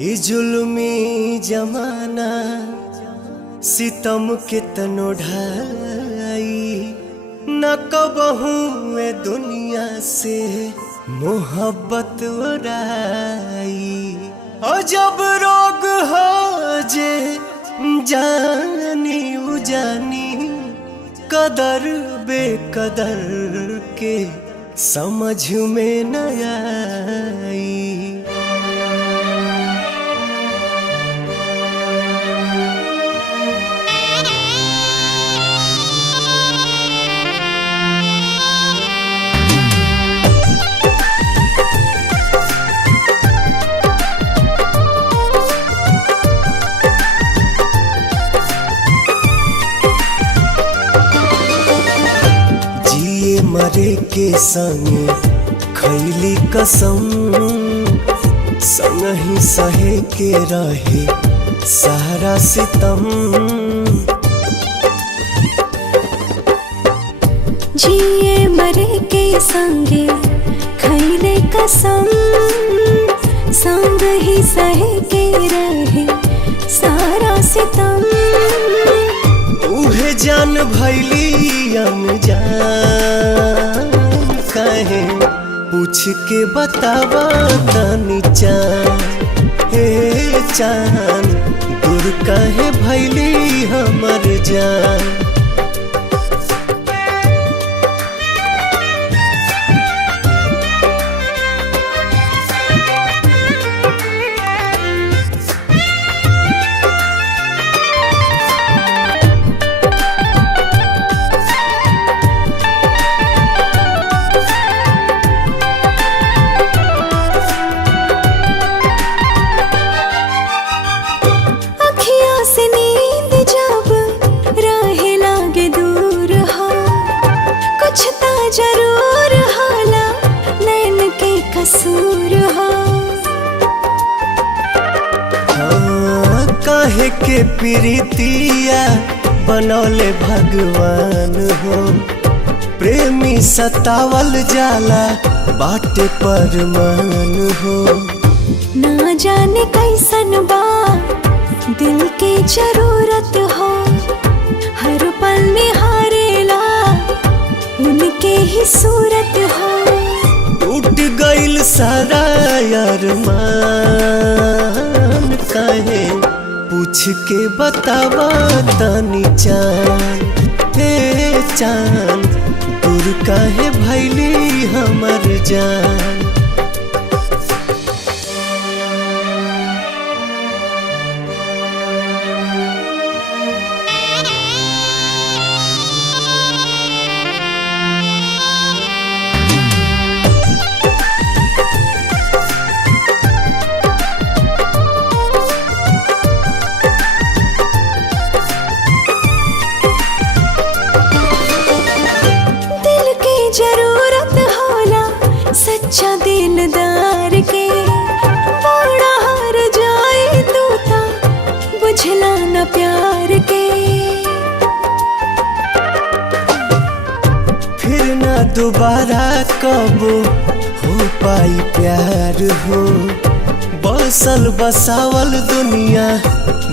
ई जुल्मी जमाना सितम के तनो ढाई न कबहू ए दुनिया से मोहब्बत उड़ाई। और जब रोग हो जे जानी उजानी कदर बेकदर के समझ में न आई। मरे के संग खैली कसम संग ही सहे के रहे सारा सितम। जिए मरे के संगे खैले कसम संग ही सहे के रहे सारा सितम। उहे जान भैली अनजान कहे पूछ के बतावा तनी चान। हे चान दूर कहे भैली हमर जान। जरूर हाला नैन के कसूर हो। हाँ, काहे के प्रीतिया बनौले भगवान हो। प्रेमी सतावल जाला बाटे परमान हो। ना जाने कैसन बा दिल के जरूरत हो। हर पल निहारेला उनके ही सूरत हो। टूट गइल सारा अरमान काहे पूछ के बतावा तनी चान। हे चान दूर काहे भैली हमर जान। जरूरत होला सच्चा दिलदार के। बड़ा हार जाए तू ता बुझला न प्यार के। फिर ना दोबारा कबो हो पाई प्यार हो। बसल बसावल दुनिया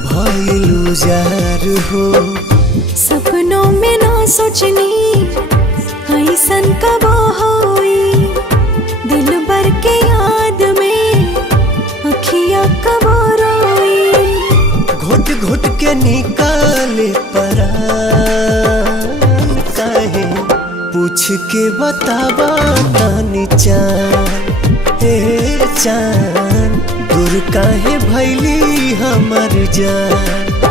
भइल उजार हो। सपनों में ना सोचनी ऐसन कब होई। दिल भर के याद में अखियाँ कब रोई। घुट घुट के निकाले परान काहे पूछ के बतावा तनी चान। हे चान दूर काहे भैली हमर जान।